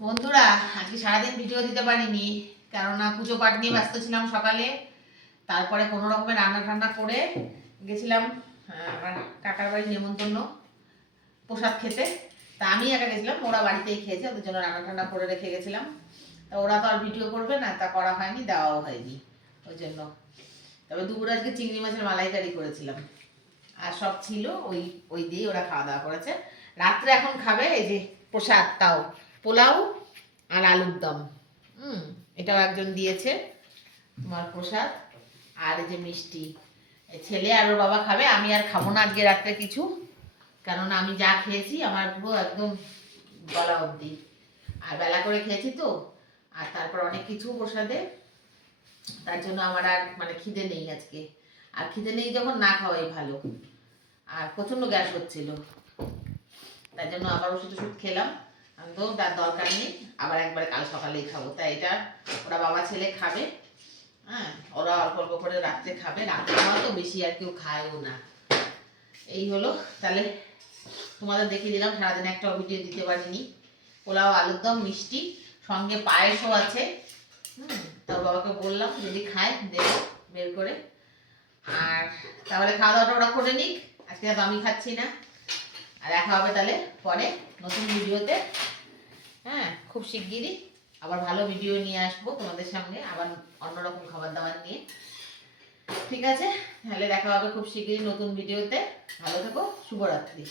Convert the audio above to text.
বন্ধুরা, আজকে সারাদিন ভিডিও দিতে পারিনি, কেননা পুজো পাঠ নিয়ে ব্যস্ত ছিলাম সকালে। তারপরে কোনো রকমের রান্না ঠান্না করে গেছিলাম আমার কাকার বাড়ির নেমন্তন্ন প্রসাদ খেতে। তা আমি একা গেছিলাম, ওরা বাড়িতেই খেয়েছে, ওদের জন্য রান্না ঠান্না করে রেখে গেছিলাম। তা ওরা তো আর ভিডিও করবে না, তা করা হয়নি, দেওয়াও হয়নি ওই জন্য। তবে দুপুরে আজকে চিংড়ি মাছের মালাইকারি করেছিলাম, আর সব ছিল, ওই ওই দিয়ে ওরা খাওয়া দাওয়া করেছে। রাত্রে এখন খাবে এই যে প্রসাদটাও, পোলাও আর আলুর দম। এটাও একজন দিয়েছে তোমার প্রসাদ, আর এই যে মিষ্টি। ছেলে আর ওর বাবা খাবে, আমি আর খাবো না আজকে রাত্রে কিছু, কেননা আমি যা খেয়েছি আমার পুরো একদম গলা অবধি, আর বেলা করে খেয়েছি তো, আর তারপর অনেক কিছু প্রসাদে, তার জন্য আমার আর মানে খিদে নেই আজকে। আর খিদে নেই যখন না খাওয়াই ভালো, আর প্রচণ্ড গ্যাস হচ্ছিল, তাই জন্য আবার ওষুধ খেলাম। আমি তো তার দরকার নেই, আবার একবারে কাল সকালেই খাবো। তাই এটা ওরা বাবা ছেলে খাবে, হ্যাঁ, ওরা অল্প অল্প করে রাত্রে খাবে। রাত্রে খাওয়া তো বেশি আর কেউ খায়ও না। এই হলো, তাহলে তোমাদের দেখিয়ে দিলাম, সারাদিন একটা ভিডিও দিতে পারিনি। পোলাও, আলুর দম, মিষ্টি, সঙ্গে পায়েসও আছে। তার বাবাকে বললাম যদি খায় দেবো বের করে। আর তাহলে খাওয়া দাওয়াটা ওরা করে নিক, আজকে তো আমি খাচ্ছি না। আর দেখা হবে তাহলে পরে নতুন ভিডিওতে। হ্যাঁ, খুব শিগগিরই আবার ভালো ভিডিও নিয়ে আসবো তোমাদের সামনে, আবার অন্যরকম খাবার দাবার নিয়ে। ঠিক আছে, তাহলে দেখা হবে খুব শিগগিরই নতুন ভিডিওতে। ভালো থেকো, শুভরাত্রি।